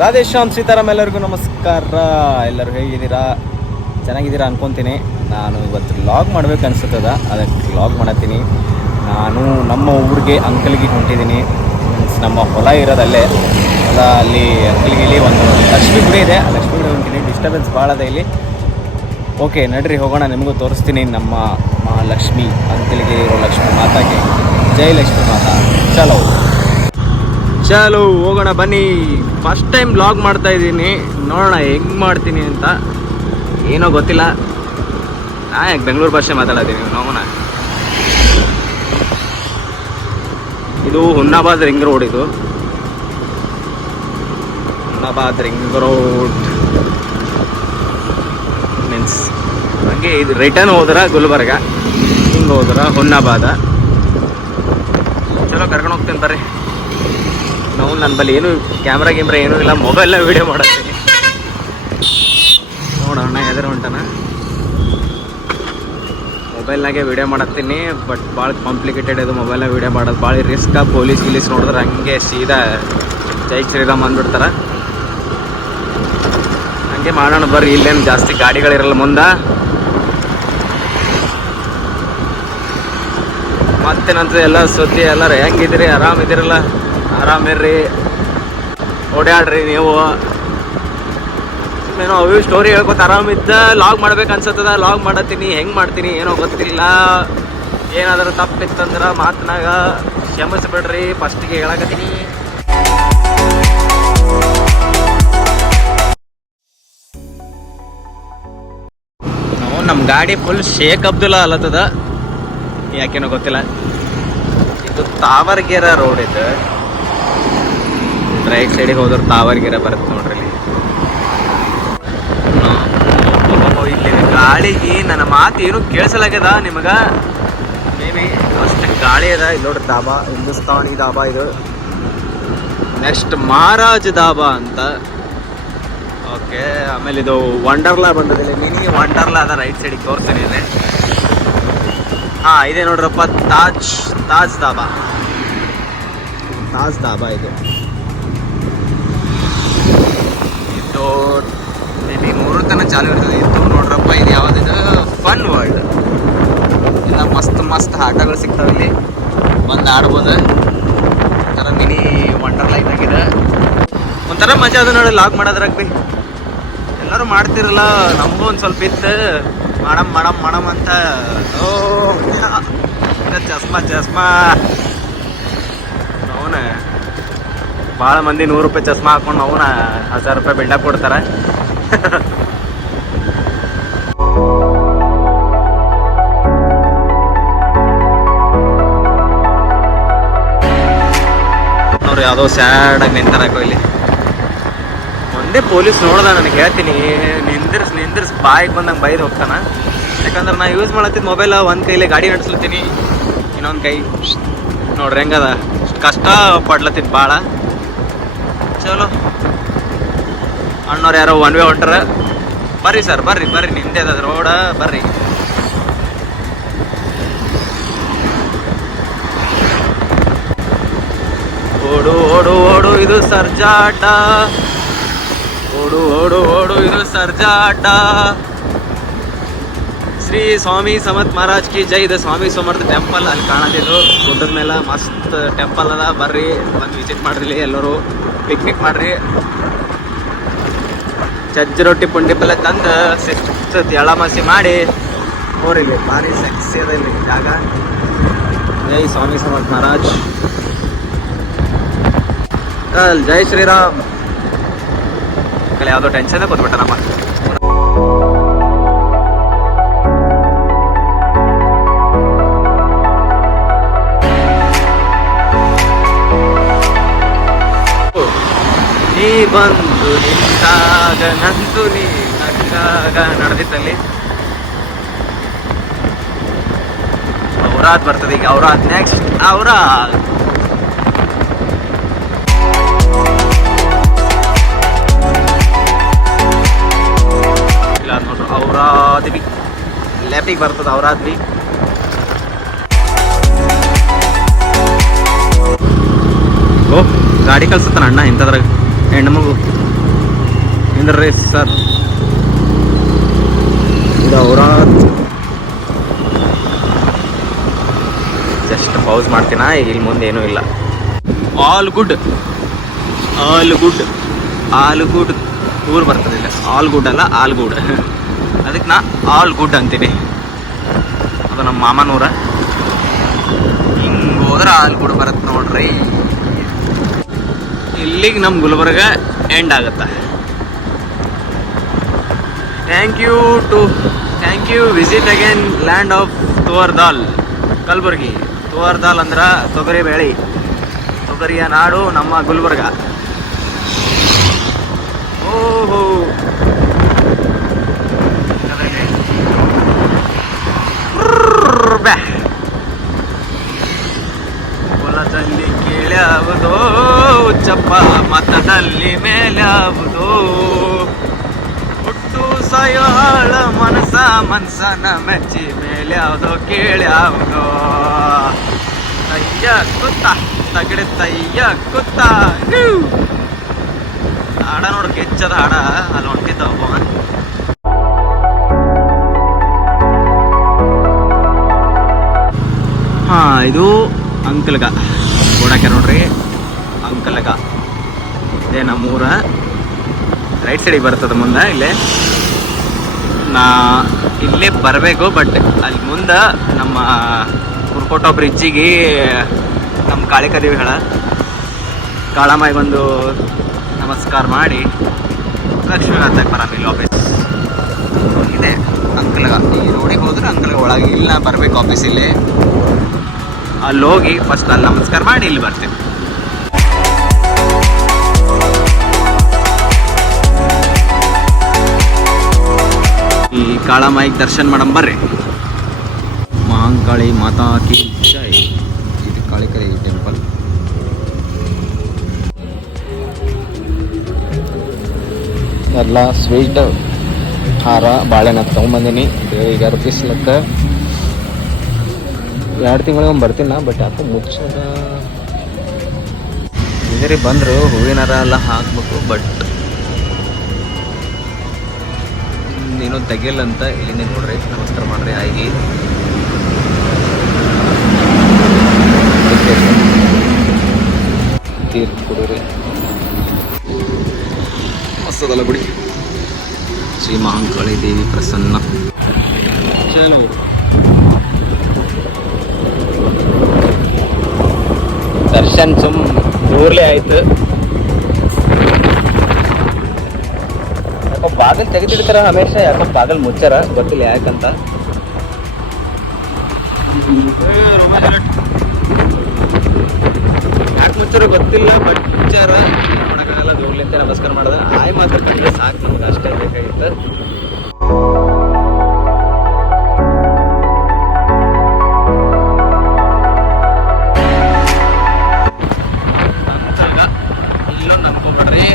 ರಾಧೇಶ್ಯಾಮ್ ಸೀತಾರಾಮ್, ಎಲ್ಲರಿಗೂ ನಮಸ್ಕಾರ. ಎಲ್ಲರೂ ಹೇಗಿದ್ದೀರಾ? ಚೆನ್ನಾಗಿದ್ದೀರಾ ಅನ್ಕೊತೀನಿ. ನಾನು ಇವತ್ತು ವ್ಲಾಗ್ ಮಾಡ್ಬೇಕು ಅನ್ಸುತ್ತದ, ಅದಕ್ಕೆ ವ್ಲಾಗ್ ಮಾಡತ್ತೀನಿ. ನಾನು ನಮ್ಮ ಊರಿಗೆ ಅಂಕಲ್ಗೆ ಹೊಂಟಿದ್ದೀನಿ. ಮೀನ್ಸ್ ನಮ್ಮ ಹೊಲ ಇರೋದಲ್ಲೇ, ಹೊಲ ಅಲ್ಲಿ ಅಂಕಲ್ಗೆ ಇಲ್ಲಿ ಒಂದು ಲಕ್ಷ್ಮೀ ಗುಡಿ ಇದೆ, ಆ ಲಕ್ಷ್ಮೀ ಗುಡಿ ಹೊಂಟೀನಿ. ಡಿಸ್ಟರ್ಬೆನ್ಸ್ ಭಾಳ ಅದ ಇಲ್ಲಿ. ಓಕೆ ನಡ್ರಿ ಹೋಗೋಣ, ನಿಮಗೂ ತೋರಿಸ್ತೀನಿ ನಮ್ಮ ಮಹಾಲಕ್ಷ್ಮಿ, ಅಂಕಲ್ಗೆ ಇರೋ ಲಕ್ಷ್ಮೀ ಮಾತಾಗೆ ಜೈ ಲಕ್ಷ್ಮೀ ಮಾತಾ. ಚಲೋ ಹೋಗೋಣ ಬನ್ನಿ. ಫಸ್ಟ್ ಟೈಮ್ ಬ್ಲಾಗ್ ಮಾಡ್ತಾ ಇದ್ದೀನಿ, ನೋಡೋಣ ಹೆಂಗೆ ಮಾಡ್ತೀನಿ ಅಂತ. ಏನೋ ಗೊತ್ತಿಲ್ಲ. ನಾ ಯಾಕೆ ಬೆಂಗಳೂರು ಭಾಷೆ ಮಾತಾಡೋದೀನಿ ನೋಡೋಣ. ಇದು ಹುನ್ನಾಬಾದ್ ರಿಂಗ್ ರೋಡ್, ಇದು ಹುನ್ನಾಬಾದ್ ರಿಂಗ್ ರೋಡ್ ಮೀನ್ಸ್ ಹಂಗೆ ಇದು ರಿಟರ್ನ್ ಹೋದ್ರೆ ಗುಲ್ಬರ್ಗ, ಹಿಂಗೆ ಹೋದ್ರೆ ಹುನ್ನಾಬಾದ. ಚಲೋ ಕರ್ಕೊಂಡು ಹೋಗ್ತೀನಿ ಬರ್ರಿ. ನಾವು ನನ್ನ ಬಳಿ ಏನು ಕ್ಯಾಮ್ರಾ ಏನೂ ಇಲ್ಲ, ಮೊಬೈಲ್ನ ವೀಡಿಯೋ ಮಾಡತ್ತೀನಿ. ನೋಡೋಣ ಎದುರು ಹೊಂಟಾನ, ಮೊಬೈಲ್ನಾಗೆ ವೀಡಿಯೋ ಮಾಡತ್ತೀನಿ. ಬಟ್ ಭಾಳ ಕಾಂಪ್ಲಿಕೇಟೆಡ್ ಇದು ಮೊಬೈಲ್ನಾಗ ವೀಡಿಯೋ ಮಾಡೋದು, ಭಾಳ ರಿಸ್ಕ್. ಪೊಲೀಸ್ ನೋಡಿದ್ರೆ ಹಂಗೆ ಸೀದಾ ಜೈ ಶ್ರೀರಾಮ್ ಅಂದ್ಬಿಡ್ತಾರೆ. ಹಂಗೆ ಮಾಡೋಣ ಬರ್ರಿ. ಇಲ್ಲೇನು ಜಾಸ್ತಿ ಗಾಡಿಗಳಿರಲ್ಲ ಮುಂದೆ. ಮತ್ತೇನಂತ ಎಲ್ಲ ಸುದ್ದಿ ಎಲ್ಲರೂ ಹೆಂಗಿದ್ದೀರಿ? ಆರಾಮಿದ್ದೀರಲ್ಲ? ಆರಾಮಿರ್ರಿ, ಓಡಾಡ್ರಿ ನೀವು. ಏನೋ ಅವು ಸ್ಟೋರಿ ಹೇಳ್ಕೊತ ಆರಾಮಿದ್ದ ಲಾಗ್ ಮಾಡ್ಬೇಕು ಅನ್ಸತ್ತದ, ಲಾಗ್ ಮಾಡತ್ತೀನಿ. ಹೆಂಗೆ ಮಾಡ್ತೀನಿ ಏನೋ ಗೊತ್ತಿಲ್ಲ. ಏನಾದರೂ ತಪ್ಪಿತ್ತಂದ್ರೆ ಮಾತನಾಗ ಕ್ಷಮಿಸ್ಬಿಡ್ರಿ. ಫಸ್ಟಿಗೆ ಹೇಳಕತ್ತೀನಿ. ನಮ್ಮ ಗಾಡಿ ಫುಲ್ ಶೇಕ್ ಅಬ್ದುಲ್ಲಾ ಅಲ್ಲತ್ತದ, ಯಾಕೇನೋ ಗೊತ್ತಿಲ್ಲ. ಇದು ತಾವರ್ಗೆರೆ ರೋಡ್ ಇದು. ರೈಟ್ ಸೈಡಿಗೆ ಹೋದ್ರೆ ತಾವರ್ಗೆರೆ ಬರುತ್ತೆ ನೋಡ್ರಿ. ಇಲ್ಲಿ ಗಾಳಿಗೆ ನನ್ನ ಮಾತು ಏನು ಕೇಳಿಸಲಾಗ್ಯದ ನಿಮಗೆ. ಮೇ ಬಿ ಅಷ್ಟು ಗಾಳಿ ಅದ. ಇಲ್ಲಿ ನೋಡ್ರಿ ಧಾಬಾ, ಹಿಂದೂಸ್ತಾನಿ ಧಾಬಾ ಇದು. ನೆಕ್ಸ್ಟ್ ಮಹಾರಾಜ್ ಧಾಬಾ ಅಂತ. ಓಕೆ, ಆಮೇಲೆ ಇದು ವಂಡರ್ಲಾ ಬಂದದಿಲ್ಲ, ಮಿನಿ ವಂಡರ್ಲಾ ಅದ ರೈಟ್ ಸೈಡಿಗೆ ತೋರಿಸ್ತೀನಿ ಇದೆ. ಹಾಂ ಇದೆ ನೋಡ್ರಪ್ಪ, ತಾಜ್ ಧಾಬಾ. ತಾಜ್ ಧಾಬಾ ಇದು ಮೇ ಬಿ 3 ತನಕ ಚಾಲು ಇರ್ತದೆ. ಇದು ನೋಡ್ರಪ್ಪ, ಇದು ಯಾವುದಿದೆ? Fun world. ಎಲ್ಲ ಮಸ್ತ್ ಆಟಗಳು ಸಿಗ್ತಾವೆ ಇಲ್ಲಿ, ಬಂದು ಆಡ್ಬೋದು. ಒಂಥರ ಮಿನಿ ವಂಡರ್ಲಾ ಇದ್ದಾಗಿದೆ. ಒಂಥರ ಮಜಾ ಅದು ನೋಡಿ ಲಾಗ್ ಮಾಡೋದ್ರಾಗ ಭೀ. ಎಲ್ಲರೂ ಮಾಡ್ತಿರಲ್ಲ, ನಮಗೂ ಒಂದು ಸ್ವಲ್ಪ ಇತ್ತು ಮಾಡಮ್ ಅಂತ. ಓ ಚಸ್ಮಾ ಅವನ ಭಾಳ ಮಂದಿ 100 ರೂಪಾಯಿ ಚಸ್ಮಾ ಹಾಕೊಂಡು ಅವನ 1000 ರೂಪಾಯಿ ಬಿಲ್ಡಪ್ ಕೊಡ್ತಾರೆ. ಅವ್ರು ಯಾವುದೋ ಸ್ಯಾಡಾಗಿ ನಿಂತಾರಕೋ ಇಲ್ಲಿ. ಒಂದೇ ಪೊಲೀಸ್ ನೋಡ್ದ, ನನಗೆ ಹೇಳ್ತೀನಿ ನಿಂದ್ರಿಸ್ ಬಾಯಿಗೆ ಬಂದಂಗೆ ಬೈದು ಹೋಗ್ತಾನೆ. ಯಾಕಂದ್ರೆ ನಾ ಯೂಸ್ ಮಾಡತ್ತಿದ್ದು ಮೊಬೈಲ ಒಂದು ಕೈಲೇ ಗಾಡಿ ನಡೆಸ್ಲತ್ತೀನಿ, ಇನ್ನೊಂದು ಕೈ ನೋಡ್ರಿ ಹೆಂಗದ. ಕಷ್ಟ ಪಡ್ಲತ್ತಿದ್ದು ಭಾಳ. ಚಲೋ ಅಣ್ಣವ್ರು ಯಾರೋ ಒನ್ ವೇ ಹೊಂಟ್ರ. ಬರ್ರಿ ಸರ್, ಬರ್ರಿ ನಿಂದೆ ಅದ ರೋಡ, ಬರ್ರಿ. ಓಡು ಇದು ಸರ್ಜಾಟ, ಓಡು ಇದು ಸರ್ಜಾಟ. ಶ್ರೀ ಸ್ವಾಮಿ ಸಮರ್ಥ ಮಹಾರಾಜ್ ಕಿ ಜೈ. ಇದು ಸ್ವಾಮಿ ಸಮರ್ಥ ಟೆಂಪಲ್ ಅಲ್ಲಿ ಕಾಣತಿದ್ದು ಗುಡ್ಡದ ಮೇಲೆ. ಮಸ್ತ್ ಟೆಂಪಲ್ ಅದ, ಬರ್ರಿ ಬಂದು ವಿಸಿಟ್ ಮಾಡ್ರಿ. ಎಲ್ಲರೂ ಪಿಕ್ನಿಕ್ ಮಾಡ್ರಿ. ಚಜ್ಜಿ ರೊಟ್ಟಿ ಪುಂಡಿ ಪಲ್ಯ ತಂದು ಶಿಸ್ತು ಎಳಮಸಿ ಮಾಡಿ ಹೋರಿ. ಭಾರಿ ಸೆಕ್ಸಿ ಅದ ಇಲ್ಲಿ ಜಾಗ. ಜೈ ಸ್ವಾಮಿ ಸಮರ್ಥ ಮಹಾರಾಜ್, ಜೈ ಶ್ರೀರಾಮ್. ಯಾವುದೋ ಟೆನ್ಷನ್ ಕೂತ್ಬಿಟ್ಟ ನಮ್ಮ. ನೀ ಬಂದು ನಿಂತಾಗ ನಂದು ನೀ ನಕ್ಕಾಗ ನಡೆದಿತ್ತಲ್ಲಿ. ಔರಾದ್ ಬರ್ತದೆ ಈಗ. ಔರಾದ್ ನೆಕ್ಸ್ಟ್ ಔರಾದ್. ಇಲ್ಲ ನೋಡ್ರಿ ಔರಾದ್ ಬಿ ಲೆಫ್ಟಿಗೆ ಬರ್ತದೆ. ಔರಾದ್ ಬಿ ಗಾಡಿ ಕಳ್ಸತ್ತಾನ ಅಣ್ಣ ಇಂಥದ್ರಾಗ. ಹೆಣ್ಮಗು ಇಂದ್ರಿ ಸರ್ ಇದು ಅವರ ಜಸ್ಟ್ ಪೌಸ್ ಮಾಡ್ತೀನ, ಇಲ್ಲಿ ಮುಂದೆ ಏನೂ ಇಲ್ಲ. ಆಲ್ ಗುಡ್ ಊರು ಬರ್ತದಿಲ್ಲ. ಆಲ್ ಗುಡ್ ಅಲ್ಲ, ಆಲ್ ಗುಡ್. ಅದಕ್ಕೆ ನಾ ಆಲ್ ಗುಡ್ ಅಂತೀನಿ. ಅದು ನಮ್ಮ ಮಾಮನೂರ. ಹಿಂಗೆ ಹೋದ್ರೆ ಆಲ್ ಗುಡ್ ಬರುತ್ತೆ ನೋಡ್ರಿ. ಇಲ್ಲಿಗೆ ನಮ್ಮ ಗುಲ್ಬರ್ಗ ಎಂಡ್ ಆಗುತ್ತೆ. Thank you visit again land of tuvar dal Kalaburagi. ತುವರ್ ದಾಲ್ ಅಂದ್ರೆ ತೊಗರಿ ಬೇಳೆ, ತೊಗರಿಯ ನಾಡು ನಮ್ಮ ಗುಲ್ಬರ್ಗ. ಓಹೋ ಹೊಲದಲ್ಲಿ ಕೇಳ್ಯಾವುದೋ ಚಪ್ಪ, ಮತದಲ್ಲಿ ಮೇಲ್ಯಾವುದೋ, ಹುಟ್ಟು ಸಾಯೋಳ ಮನಸನ ಮೆಚ್ಚಿ ಮೇಲ್ಯಾವುದೋ ಕೇಳ್ಯಾವುದೋ. ತಯ್ಯ ಕುತ್ತ ತಗಡೆ ತಯ್ಯ ಕುತ್ತ. ಹಾಡ ನೋಡು, ಕೆಚ್ಚದ ಹಾಡ ಅಲ್ಲಿ ಹೊಂಟಿದ್ದವ. ಹಾಂ, ಇದು ಅಂಕಲ್ಗ ಗೋಡಾಕೆ ನೋಡ್ರಿ. ಅಂಕಲ್ಗ ಇದೇ ನಮ್ಮೂರ. ರೈಟ್ ಸೈಡಿಗೆ ಬರ್ತದೆ ಮುಂದೆ. ಇಲ್ಲೇ ಬರಬೇಕು, ಬಟ್ ಅಲ್ಲಿ ಮುಂದೆ ನಮ್ಮ ಕುರ್ಕೋಟ ಬ್ರಿಡ್ಜಿಗೆ ನಮ್ಮ ಕಾಳಿಕದೇವಿ ಹೇಳ ಕಾಳಮ್ಮಾಯಿಗೊಂದು ನಮಸ್ಕಾರ ಮಾಡಿ ಲಕ್ಷ್ಮೀ ಹತ್ತಕ್ಕೆ ಬರಾಮಿಲ್ಲ ಆಫೀಸ್ ಇದೆ. ಅಂಕಲ್ಗ ಈ ರೋಡಿಗೆ ಹೋದ್ರೆ ಅಂಕಲ್ಗ ಒಳಗೆ ಇಲ್ಲ ಬರಬೇಕು ಆಫೀಸ್. ಇಲ್ಲಿ ಅಲ್ಲಿ ಹೋಗಿ ಫಸ್ಟ್ ಅಲ್ಲಿ ನಮಸ್ಕಾರ ಮಾಡಿ ಇಲ್ಲಿ ಬರ್ತೀವಿ. ಈ ಕಾಳಮ್ಮಾಯಿಗೆ ದರ್ಶನ ಮಾಡಮ್ ಬರ್ರಿ. ಮಹಾಂಕಾಳಿ ಮಾತಾ ಕಿ ಜೈ. ಇದು ಕಾಳಿಕರಿ ಟೆಂಪಲ್. ಎಲ್ಲ ಸ್ವೀಟ್ ಹಾರ ಬಾಳೆಹಣ್ಣು ತೊಗೊಂಬಂದಿನಿ. ಈಗ ಅರ್ಪಿಸ್ಲಕ್ಕ 2 ತಿಂಗಳಿಗೊಮ್ಮೆ ಬರ್ತೀನಿ ನಾ, ಬಟ್ ಯಾಕೋ ಮುಚ್ಚದ ಇದ್ರಿ. ಬಂದರು ಹೂವಿನಾರ ಎಲ್ಲ ಹಾಕ್ಬೇಕು, ಬಟ್ ಏನೋ ತೆಗಿಲ್ಲ ಅಂತ ಇಲ್ಲಿಂದ ನೋಡ್ರಿ. ನಮಸ್ಕಾರ ಮಾಡ್ರಿ ಆಗಿ. ನೀರು ಕುಡಿರಿ, ಮಸ್ತದಲ್ಲ ಬಿಡಿ. ಶ್ರೀ ಮಹಾಂಕಾಳಿ ದೇವಿ ಪ್ರಸನ್ನ. ಚಲೋ ದರ್ಶನ್ ದೂರ್ಲೆ ಆಯ್ತು. ಯಾಕೋ ಬಾಗಿಲು ತೆಗೆದಿಡ್ತಾರ ಹಮೇಶ, ಯಾಕೋ ಬಾಗಿಲು ಮುಚ್ಚಾರ, ಗೊತ್ತಿಲ್ಲ ಯಾಕಂತ. ಯಾಕೆ ಮುಚ್ಚಾರ ಗೊತ್ತಿಲ್ಲ, ಬಟ್ ಮುಚ್ಚಾರ. ಮಾಡೋಕ್ಕಾಗಲ್ಲ, ದೂರ್ಲಿಂದ ನಮಸ್ಕಾರ ಮಾಡಿದ್ರೆ ಆಯ್ ಮಾತ್ರ ಕಂಡ್ರೆ ಸಾಕು, ನಮ್ಗೆ ಅಷ್ಟೇ ಬೇಕಾಗಿತ್ತು. ಇಲ್ಲೊಂದು ನಂಬ್ಕೊಬಿಡ್ರಿ,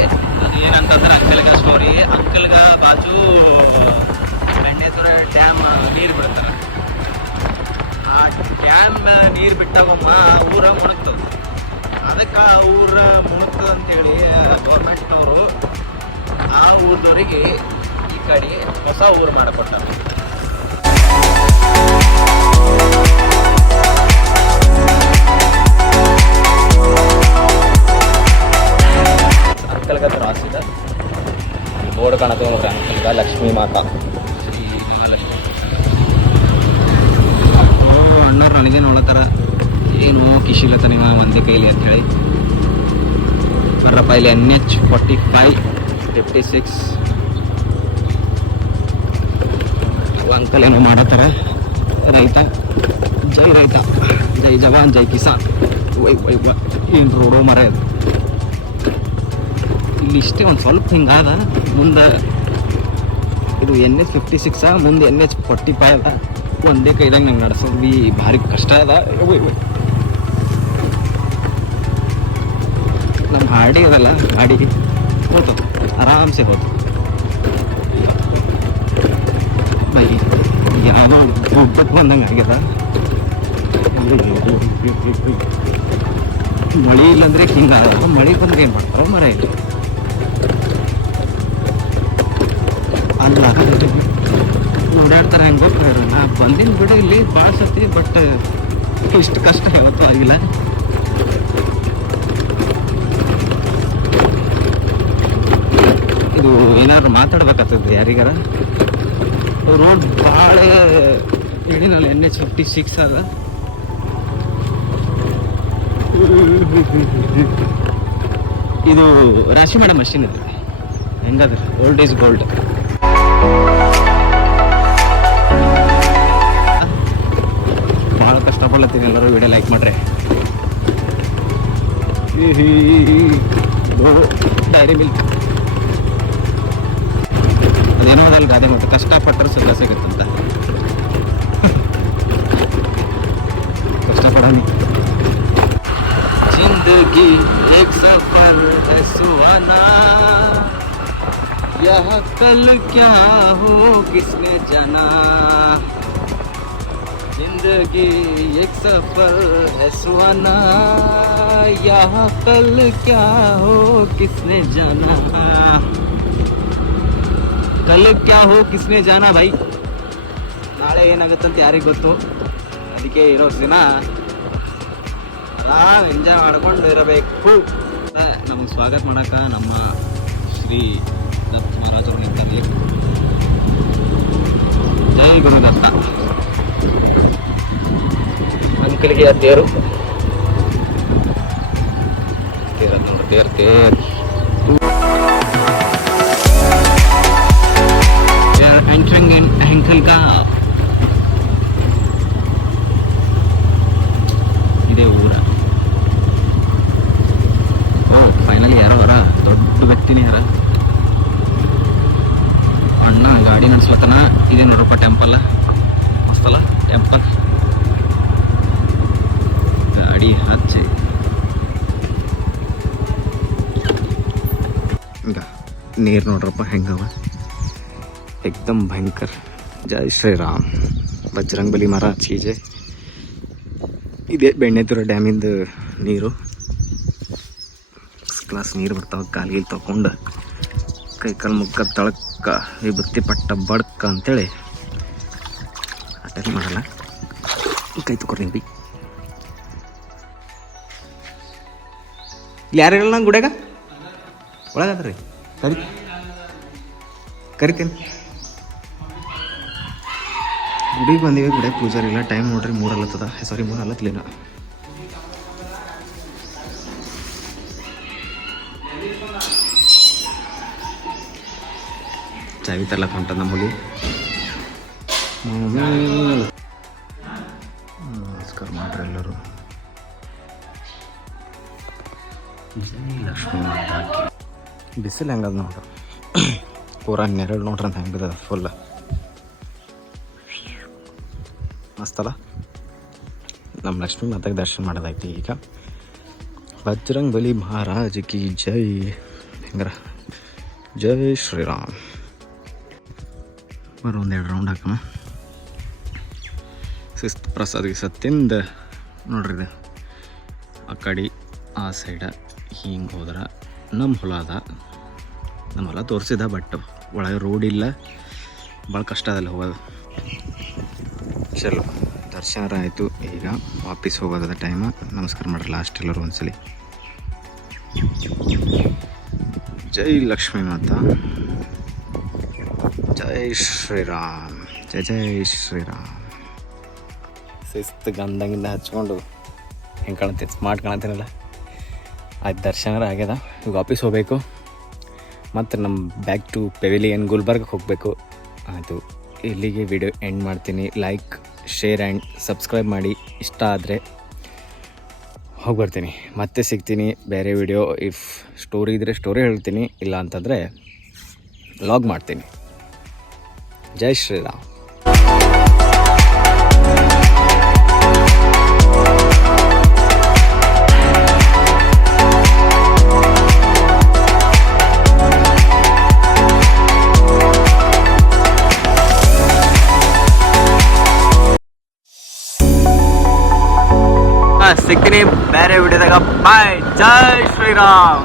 ಅದು ಏನಂತಂದ್ರೆ ಅಂಕಲ್ಗ ಸ್ಟೋರಿ. ಅಂಕಲ್ಗ ಬಾಜು ಬೆಣ್ಣೆಸೂರ ಡ್ಯಾಮ್ ನೀರು ಬಿಡ್ತಾರೆ. ಆ ಡ್ಯಾಮ್ ನೀರು ಬಿಟ್ಟಾಗೊಮ್ಮ ಊರ ಮುಣಗ್ತವೆ. ಅದಕ್ಕೆ ಆ ಊರ ಮುಣಗ್ತದೆ ಅಂತೇಳಿ ಗೌರ್ಮೆಂಟ್ನವರು ಆ ಊರದವರಿಗೆ ಈ ಕಡೆ ಹೊಸ ಊರು ಮಾಡಿಕೊಟ್ಟಾರೆ. ಅಂಕಲ್ಗ ತ್ರಾಸ ಇದೆ. ಬೋರ್ಡ್ ಕಾಣತ್ತೆ ನೋಡ್ರಿ, ಅಂಕಲ್ಗ ಲಕ್ಷ್ಮೀ ಮಾತಾ ಶ್ರೀ ಮಹಾಲಕ್ಷ್ಮಿ. ಅಣ್ಣವ್ರು ನನಗೇನು ನೋಡತ್ತಾರ, ಏನು ಕಿಶಿಲತ್ತ ನಿಮ್ಮ ಒಂದೇ ಕೈಲಿ ಅಂತ ಹೇಳಿ. ಬರ್ರಪ್ಪ, ಇಲ್ಲಿ NH 45 56 ಅಂಕಲ್ ಏನೋ ಮಾಡತ್ತಾರ. ರೈತ ಜೈ ರೈತ, ಜೈ ಜವಾನ್ ಜೈ ಕಿಸಾನ್. ಏನು ರೋಡೋ ಮರ ಅದು. ಇಲ್ಲಿ ಇಷ್ಟೇ ಒಂದು ಸ್ವಲ್ಪ ಹಿಂಗಾದ. ಮುಂದೆ ಇದು NH 56 ಮುಂದೆ NH 45 ಅದ. ಒಂದೇ ಕೈದಾಗ ನಂಗೆ ನಡೆಸೋದು ಬಿ ಭಾರಿ ಕಷ್ಟ ಅದ. ನಮ್ಮ ಗಾಡಿ ಇರಲ್ಲ, ಗಾಡಿ ಹೋತು ಆರಾಮ್ಸೆ ಹೋತು. ಏನೋ ಗುಬ್ಬಕ್ಕೆ ಬಂದಂಗೆ ಆಗ್ಯದ. ಮಳೆ ಇಲ್ಲಂದ್ರೆ ಹಿಂಗೆ ಮಳೆ ಬಂದ್ರೆ ಏನು ಮಾಡ್ತಾರೋ ಮರ ಇಲ್ಲ. ಅಲ್ಲ ಓಡಾಡ್ತಾರೆ ಹೆಂಗೆ ಗೊತ್ತಿರೋಣ. ನಾ ಬಂದಿನ ಬಿಡ ಇಲ್ಲಿ ಭಾಳ ಸತಿ, ಬಟ್ ಇಷ್ಟು ಕಷ್ಟ ಯಾವತ್ತೂ ಆಗಿಲ್ಲ. ಇದು ಏನಾದ್ರು ಮಾತಾಡ್ಬೇಕಾಗ್ತದೆ ಯಾರಿಗಾರ. ರೋಡ್ ಭಾಳ ಇಡಿನಲ್ಲಿ NH56 ಅದ. ಇದು ರಾಶಿ ಮಾಡೋ ಮಷಿನ್ ಇದೆ. ಹೆಂಗದ್ರಿ ಓಲ್ಡ್ ಈಸ್ ಗೋಲ್ಡ್. ಭಾಳ ಕಷ್ಟಪಡ್ಲತ್ತೀನಿ. ಎಲ್ಲರೂ ವಿಡಿಯೋ ಲೈಕ್ ಮಾಡ್ರೆ. ಡೈರಿ ಮಿಲ್ಕ್ ಅದೇನೋ ಅಲ್ಲಿ ಗಾದೆ ಮತ್ತು ಕಷ್ಟಪಟ್ಟರೆ ಸುಖ ಸಿಗುತ್ತಂತ. ಕಷ್ಟಪಡೋಣ. जिंदगी एक सफर है सुहाना, यह कल क्या हो किसने जाना. जिंदगी एक सफर है सुहाना, यह कल क्या हो किसने जाना. कल क्या हो किसने जाना भाई. ನಾಳೆ ಏನಾಗುತ್ತಂತ ಯಾರಿಗೆ ಗೊತ್ತು. ಅದಕ್ಕೆ ಇರೋ ದಿನ ನಾವು ಎಂಜಾಯ್ ಮಾಡ್ಕೊಂಡು ಇರಬೇಕು. ನಮ್ಗೆ ಸ್ವಾಗತ ಮಾಡೋಕೆ ನಮ್ಮ ಶ್ರೀ ದತ್ತ ಮಹಾರಾಜರು ನಿಂತಲ್ಲಿ. ಜೈ ಗುರುದತ್ತ. ಅಂಕಲಿಗೆ ತೇರು ನೋಡಿ. ತೇರ್ entering in Ankalka. ಇದೇ ಊರ. ಫೈನಲಿ ಯಾರೋ ಅವರ ದೊಡ್ಡ ವ್ಯಕ್ತಿನೇ ಯಾರ ಅಣ್ಣ ಗಾಡಿ ನಡೆಸ್ಲತ್ತನ. ಇದೇ ನೋಡ್ರಪ್ಪ ಟೆಂಪಲ್. ಮಸ್ತಲ್ಲ ಟೆಂಪಲ್. ಗಾಡಿ ಹಚ್ಚಿ ಹಿಂಗ ನೀರು ನೋಡ್ರಪ್ಪ ಹೆಂಗವ. एकदम भयंकर. जय श्री राम. बजरंग बली महाराज की जय. ಇದೇ ಬೆಣ್ಣೆತುರ ಡ್ಯಾಮಿಂದ ನೀರು. ಫಸ್ಟ್ ಕ್ಲಾಸ್ ನೀರು ಬರ್ತಾವೆ. ಕಾಲಿಗೆ ತೊಗೊಂಡು ಕೈಕಾಲು ಮುಕ್ಕ ತಳಕ್ಕ ವಿಭೂತಿ ಪಟ್ಟ ಬಡ್ಕ ಅಂತೇಳಿ ಅಟೆಂಡ್ ಮಾಡಲ್ಲ. ಕೈ ತಗೊರಿ ಬಿ. ಇಲ್ಲಿ ಯಾರು ಹೇಳಲ್ಲ ನಂಗೆ ಗುಡ್ಯಾಗ ಒಳಗದ್ರಿ. ಕರಿತೇನೆ. ಗುಡಿಗೆ ಬಂದಿವೆ. ಗುಡಿಯಾಗ ಪೂಜಾರಿ ಇಲ್ಲ. ಟೈಮ್ ನೋಡ್ರಿ 3:40. ಸಾರಿ 3:40 ಚಾವಿ ತರ್ಲಕ್ ಹೊಂಟ ನಮ್ಮ ಹುಲಿ. ನಮಸ್ಕಾರ ಮಾಡ್ರಿ ಎಲ್ಲರೂ. ಲಕ್ಷ್ಮೀ ಬಿಸಿಲು ಹೆಂಗದ ನೋಡ್ರಿ. ಪೂರ ನೆರಳು ನೋಡ್ರಿ ಅಂತ ಹೆಂಗದ ಫುಲ್. ಮಸ್ತಲ್ಲ. ನಮ್ಮ ಲಕ್ಷ್ಮೀ ಮಾತಾಗ ದರ್ಶನ ಮಾಡೋದೈತಿ ಈಗ. ಬಜರಂಗ್ ಬಲಿ ಮಹಾರಾಜ್ ಕಿ ಜೈ. ಹೆಂಗಾರ ಜೈ ಶ್ರೀರಾಮ್. ಬರೋ ಒಂದೆರಡು ರೌಂಡ್ ಹಾಕೋಣ. ಶಿಸ್ತು ಪ್ರಸಾದ್ಗೆ ಸತ್ತಿಂದ ನೋಡ್ರಿ. ಇದು ಆ ಕಡೆ ಆ ಸೈಡ ಹಿಂಗೆ ಹೋದ್ರೆ ನಮ್ಮ ಹೊಲ ಅದ. ನಮ್ಮ ಹೊಲ ತೋರಿಸಿದ, ಬಟ್ ಒಳಗೆ ರೋಡ್ ಇಲ್ಲ. ಭಾಳ ಕಷ್ಟ ಅದಲ್ಲ ಹೋಗೋದು. ಚಲೋ ದರ್ಶನ ಆಯಿತು. ಈಗ ವಾಪಸ್ ಹೋಗೋದ ಟೈಮ. ನಮಸ್ಕಾರ ಮಾಡ್ರಿ ಲಾಸ್ಟ್ ಎಲ್ಲರೂ ಒಂದ್ಸಲಿ. ಜೈ ಲಕ್ಷ್ಮೀ ಮಾತಾ. ಜೈ ಶ್ರೀರಾಮ್. ಜೈ ಜೈ ಶ್ರೀರಾಮ್. ಶಿಸ್ತು ಗಂಧಂಗಿಂದ ಹಚ್ಕೊಂಡು ಹೆಂಗೆ ಕಾಣುತ್ತೆ, ಸ್ಮಾರ್ಟ್ ಕಾಣತ್ತೇನಲ್ಲ. ಆಯ್ತು ದರ್ಶನ ಆಗ್ಯದ. ಈಗ ವಾಪಸ್ ಹೋಗಬೇಕು. ಮತ್ತು ನಮ್ಮ ಬ್ಯಾಕ್ ಟು ಪೆವಿಲಿಯನ್ ಗುಲ್ಬರ್ಗಕ್ಕೆ ಹೋಗಬೇಕು. ಆಯಿತು, ಇಲ್ಲಿಗೆ ವಿಡಿಯೋ ಎಂಡ್ ಮಾಡ್ತೀನಿ. ಲೈಕ್, ಶೇರ್ ಆ್ಯಂಡ್ ಸಬ್ಸ್ಕ್ರೈಬ್ ಮಾಡಿ. ಇಷ್ಟ ಆದರೆ ಹೋಗಿ ಬರ್ತೀನಿ. ಮತ್ತೆ ಸಿಗ್ತೀನಿ ಬೇರೆ ವಿಡಿಯೋ. ಇಫ್ ಸ್ಟೋರಿ ಇದ್ದರೆ ಸ್ಟೋರಿ ಹೇಳ್ತೀನಿ, ಇಲ್ಲ ಅಂತಂದರೆ ಲಾಗ್ ಮಾಡ್ತೀನಿ. ಜೈ ಶ್ರೀರಾಮ್. ಸಿಗ್ತೀನಿ ಬೇರೆ ವಿಡಿಯೋದಾಗ. ಬಾಯ್. ಜೈ ಶ್ರೀರಾಮ್.